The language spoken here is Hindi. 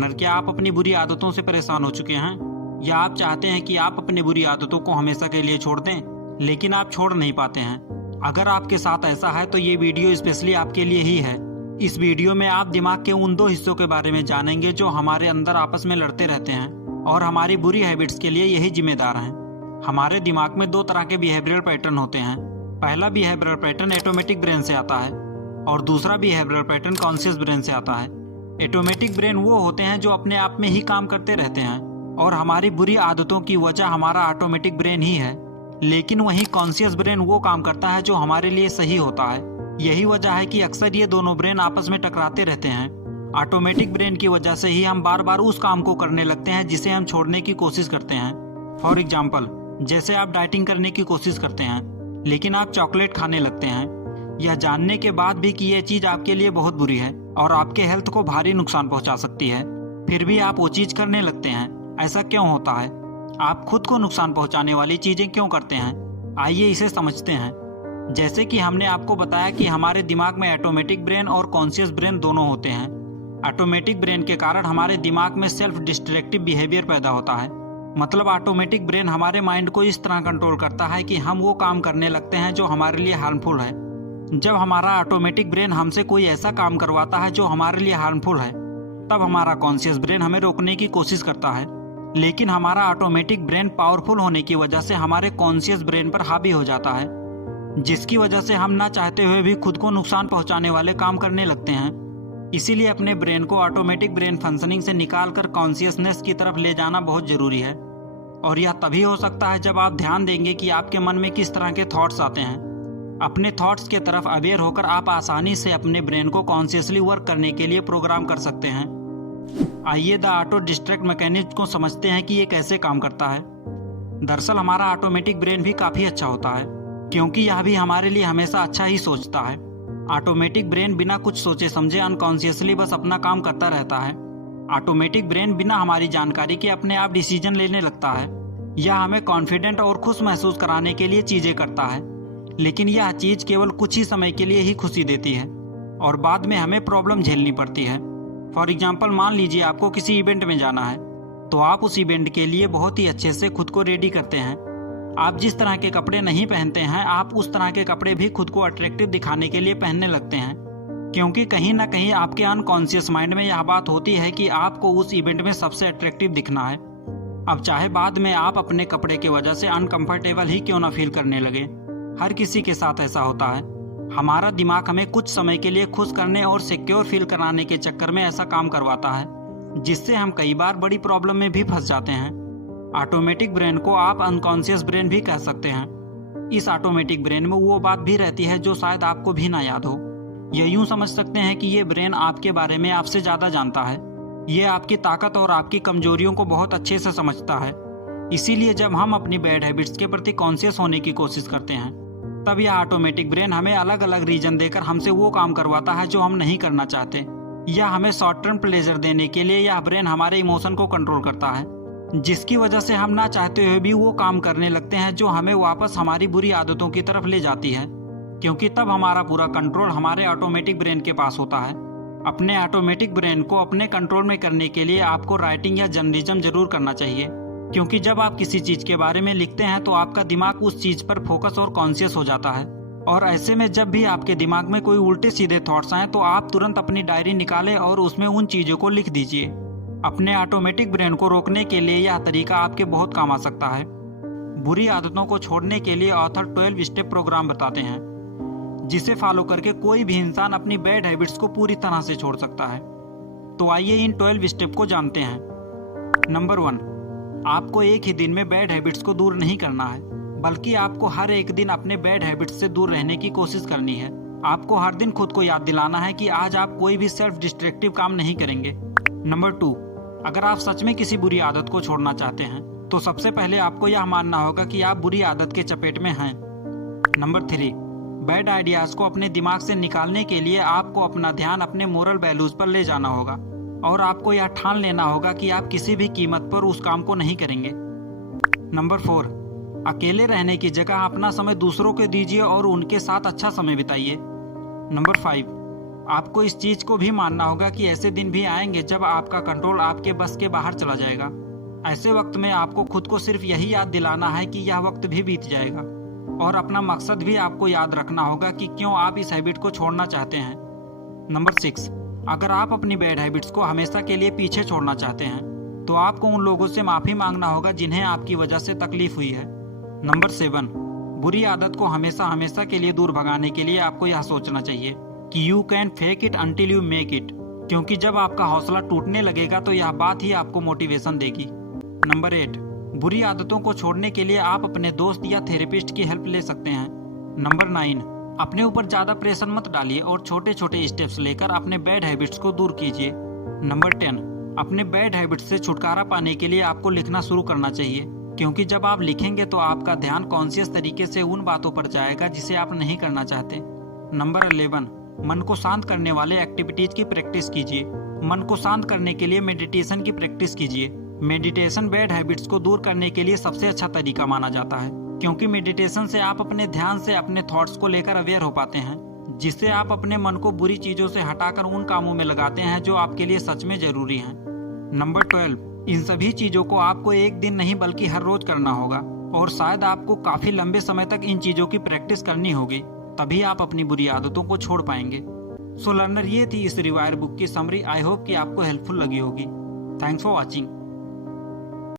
लर्नर, क्या आप अपनी बुरी आदतों से परेशान हो चुके हैं? या आप चाहते हैं कि आप अपनी बुरी आदतों को हमेशा के लिए छोड़ दें, लेकिन आप छोड़ नहीं पाते हैं? अगर आपके साथ ऐसा है तो ये वीडियो स्पेशली आपके लिए ही है। इस वीडियो में आप दिमाग के उन दो हिस्सों के बारे में जानेंगे जो हमारे अंदर आपस में लड़ते रहते हैं और हमारी बुरी हैबिट्स के लिए यही जिम्मेदार हैं। हमारे दिमाग में दो तरह के बिहेवियरल पैटर्न होते हैं। पहला बिहेवियरल पैटर्न ऑटोमेटिक ब्रेन से आता है और दूसरा बिहेवियरल पैटर्न कॉन्शियस ब्रेन से आता है। ऑटोमेटिक ब्रेन वो होते हैं जो अपने आप में ही काम करते रहते हैं और हमारी बुरी आदतों की वजह हमारा ऑटोमेटिक ब्रेन ही है। लेकिन वहीं कॉन्शियस ब्रेन वो काम करता है जो हमारे लिए सही होता है। यही वजह है कि अक्सर ये दोनों ब्रेन आपस में टकराते रहते हैं। ऑटोमेटिक ब्रेन की वजह से ही हम बार बार उस काम को करने लगते हैं जिसे हम छोड़ने की कोशिश करते हैं। फॉर एग्जाम्पल, जैसे आप डाइटिंग करने की कोशिश करते हैं लेकिन आप चॉकलेट खाने लगते हैं, यह जानने के बाद भी कि यह चीज़ आपके लिए बहुत बुरी है और आपके हेल्थ को भारी नुकसान पहुंचा सकती है, फिर भी आप वो चीज़ करने लगते हैं। ऐसा क्यों होता है? आप खुद को नुकसान पहुंचाने वाली चीज़ें क्यों करते हैं? आइए इसे समझते हैं। जैसे कि हमने आपको बताया कि हमारे दिमाग में ऑटोमेटिक ब्रेन और कॉन्शियस ब्रेन दोनों होते हैं। ऑटोमेटिक ब्रेन के कारण हमारे दिमाग में सेल्फ डिस्ट्रक्टिव बिहेवियर पैदा होता है। मतलब ऑटोमेटिक ब्रेन हमारे माइंड को इस तरह कंट्रोल करता है कि हम वो काम करने लगते हैं जो हमारे लिए हार्मफुल है। जब हमारा ऑटोमेटिक ब्रेन हमसे कोई ऐसा काम करवाता है जो हमारे लिए हार्मफुल है, तब हमारा कॉन्शियस ब्रेन हमें रोकने की कोशिश करता है। लेकिन हमारा ऑटोमेटिक ब्रेन पावरफुल होने की वजह से हमारे कॉन्शियस ब्रेन पर हावी हो जाता है, जिसकी वजह से हम ना चाहते हुए भी खुद को नुकसान पहुंचाने वाले काम करने लगते हैं। इसीलिए अपने ब्रेन को ऑटोमेटिक ब्रेन फंक्शनिंग से निकालकर कॉन्शियसनेस की तरफ ले जाना बहुत जरूरी है। और यह तभी हो सकता है जब आप ध्यान देंगे कि आपके मन में किस तरह के थॉट्स आते हैं। अपने थॉट्स के तरफ अवेयर होकर आप आसानी से अपने ब्रेन को कॉन्शियसली वर्क करने के लिए प्रोग्राम कर सकते हैं। आइए द ऑटो डिस्ट्रैक्ट मैकेनिज्म को समझते हैं कि ये कैसे काम करता है। दरअसल हमारा ऑटोमेटिक ब्रेन भी काफ़ी अच्छा होता है, क्योंकि यह भी हमारे लिए हमेशा अच्छा ही सोचता है। ऑटोमेटिक ब्रेन बिना कुछ सोचे समझे अनकॉन्शियसली बस अपना काम करता रहता है। ऑटोमेटिक ब्रेन बिना हमारी जानकारी के अपने आप डिसीजन लेने लगता है। यह हमें कॉन्फिडेंट और खुश महसूस कराने के लिए चीज़ें करता है, लेकिन यह चीज़ केवल कुछ ही समय के लिए ही खुशी देती है और बाद में हमें प्रॉब्लम झेलनी पड़ती है। फॉर एग्जाम्पल, मान लीजिए आपको किसी इवेंट में जाना है, तो आप उस इवेंट के लिए बहुत ही अच्छे से खुद को रेडी करते हैं। आप जिस तरह के कपड़े नहीं पहनते हैं, आप उस तरह के कपड़े भी खुद को अट्रैक्टिव दिखाने के लिए पहनने लगते हैं, क्योंकि कहीं ना कहीं आपके अनकॉन्शियस माइंड में यह बात होती है कि आपको उस इवेंट में सबसे अट्रैक्टिव दिखना है। अब चाहे बाद में आप अपने कपड़े की वजह से अनकंफर्टेबल ही क्यों ना फील करने लगे, हर किसी के साथ ऐसा होता है। हमारा दिमाग हमें कुछ समय के लिए खुश करने और सिक्योर फील कराने के चक्कर में ऐसा काम करवाता है, जिससे हम कई बार बड़ी प्रॉब्लम में भी फंस जाते हैं। ऑटोमेटिक ब्रेन को आप अनकॉन्शियस ब्रेन भी कह सकते हैं। इस ऑटोमेटिक ब्रेन में वो बात भी रहती है जो शायद आपको भी ना याद हो। या यूं समझ सकते हैं कि ये ब्रेन आपके बारे में आपसे ज़्यादा जानता है। ये आपकी ताकत और आपकी कमजोरियों को बहुत अच्छे से समझता है। इसीलिए जब हम अपनी बैड हैबिट्स के प्रति कॉन्शियस होने की कोशिश करते हैं, तब यह ऑटोमेटिक ब्रेन हमें अलग अलग रीजन देकर हमसे वो काम करवाता है जो हम नहीं करना चाहते। या हमें शॉर्ट टर्म प्लेजर देने के लिए यह ब्रेन हमारे इमोशन को कंट्रोल करता है, जिसकी वजह से हम ना चाहते हुए भी वो काम करने लगते हैं जो हमें वापस हमारी बुरी आदतों की तरफ ले जाती है, क्योंकि तब हमारा पूरा कंट्रोल हमारे ऑटोमेटिक ब्रेन के पास होता है। अपने ऑटोमेटिक ब्रेन को अपने कंट्रोल में करने के लिए आपको राइटिंग या जर्नलिज्म जरूर करना चाहिए, क्योंकि जब आप किसी चीज़ के बारे में लिखते हैं तो आपका दिमाग उस चीज़ पर फोकस और कॉन्शियस हो जाता है। और ऐसे में जब भी आपके दिमाग में कोई उल्टे सीधे थॉट्स आए तो आप तुरंत अपनी डायरी निकालें और उसमें उन चीज़ों को लिख दीजिए। अपने ऑटोमेटिक ब्रेन को रोकने के लिए यह तरीका आपके बहुत काम आ सकता है। बुरी आदतों को छोड़ने के लिए ऑथर 12 स्टेप प्रोग्राम बताते हैं, जिसे फॉलो करके कोई भी इंसान अपनी बैड हैबिट्स को पूरी तरह से छोड़ सकता है। तो आइए इन 12 स्टेप को जानते हैं। नंबर 1, आपको एक ही दिन में बैड हैबिट्स को दूर नहीं करना है, बल्कि आपको हर एक दिन अपने बैड हैबिट्स से दूर रहने की कोशिश करनी है। आपको हर दिन खुद को याद दिलाना है कि आज आप कोई भी सेल्फ डिस्ट्रक्टिव काम नहीं करेंगे। नंबर 2, अगर आप सच में किसी बुरी आदत को छोड़ना चाहते हैं तो सबसे पहले आपको यह मानना होगा कि आप बुरी आदत के चपेट में हैं। नंबर 3, बैड आइडियाज़ को अपने दिमाग से निकालने के लिए आपको अपना ध्यान अपने मोरल वैल्यूज़ पर ले जाना होगा और आपको यह ठान लेना होगा कि आप किसी भी कीमत पर उस काम को नहीं करेंगे। नंबर 4, अकेले रहने की जगह अपना समय दूसरों को दीजिए और उनके साथ अच्छा समय बिताइए। नंबर 5, आपको इस चीज को भी मानना होगा कि ऐसे दिन भी आएंगे जब आपका कंट्रोल आपके बस के बाहर चला जाएगा। ऐसे वक्त में आपको खुद को सिर्फ यही याद दिलाना है कि यह वक्त भी बीत जाएगा, और अपना मकसद भी आपको याद रखना होगा कि क्यों आप इस हैबिट को छोड़ना चाहते हैं। नंबर 6, अगर आप अपनी बैड हैबिट्स को हमेशा के लिए पीछे छोड़ना चाहते हैं तो आपको उन लोगों से माफी मांगना होगा जिन्हें आपकी वजह से तकलीफ हुई है। नंबर 7, बुरी आदत को हमेशा हमेशा के लिए दूर भगाने के लिए आपको यह सोचना चाहिए कि you can fake it until you make it, क्योंकि जब आपका हौसला टूटने लगेगा तो यह बात ही आपको मोटिवेशन देगी। नंबर 8, बुरी आदतों को छोड़ने के लिए आप अपने दोस्त या थेरेपिस्ट की हेल्प ले सकते हैं। नंबर 9, अपने ऊपर ज्यादा प्रेशर मत डालिए और छोटे छोटे स्टेप्स लेकर अपने बैड हैबिट्स को दूर कीजिए। नंबर 10, अपने बैड हैबिट्स से छुटकारा पाने के लिए आपको लिखना शुरू करना चाहिए, क्योंकि जब आप लिखेंगे तो आपका ध्यान कॉन्शियस तरीके से उन बातों पर जाएगा जिसे आप नहीं करना चाहते। नंबर 11, मन को शांत करने वाले एक्टिविटीज की प्रैक्टिस कीजिए। मन को शांत करने के लिए मेडिटेशन की प्रैक्टिस कीजिए। मेडिटेशन बैड हैबिट्स को दूर करने के लिए सबसे अच्छा तरीका माना जाता है, क्योंकि मेडिटेशन से आप अपने ध्यान से अपने थॉट्स को लेकर अवेयर हो पाते हैं, जिससे आप अपने मन को बुरी चीजों से हटाकर उन कामों में लगाते हैं जो आपके लिए सच में जरूरी हैं। नंबर 12, इन सभी चीजों को आपको एक दिन नहीं बल्कि हर रोज करना होगा, और शायद आपको काफी लंबे समय तक इन चीजों की प्रैक्टिस करनी होगी, तभी आप अपनी बुरी आदतों को छोड़ पाएंगे। सो लर्नर, ये थी इस रिवायर बुक की समरी। आई होप कि आपको हेल्पफुल लगी होगी। Thanks for watching.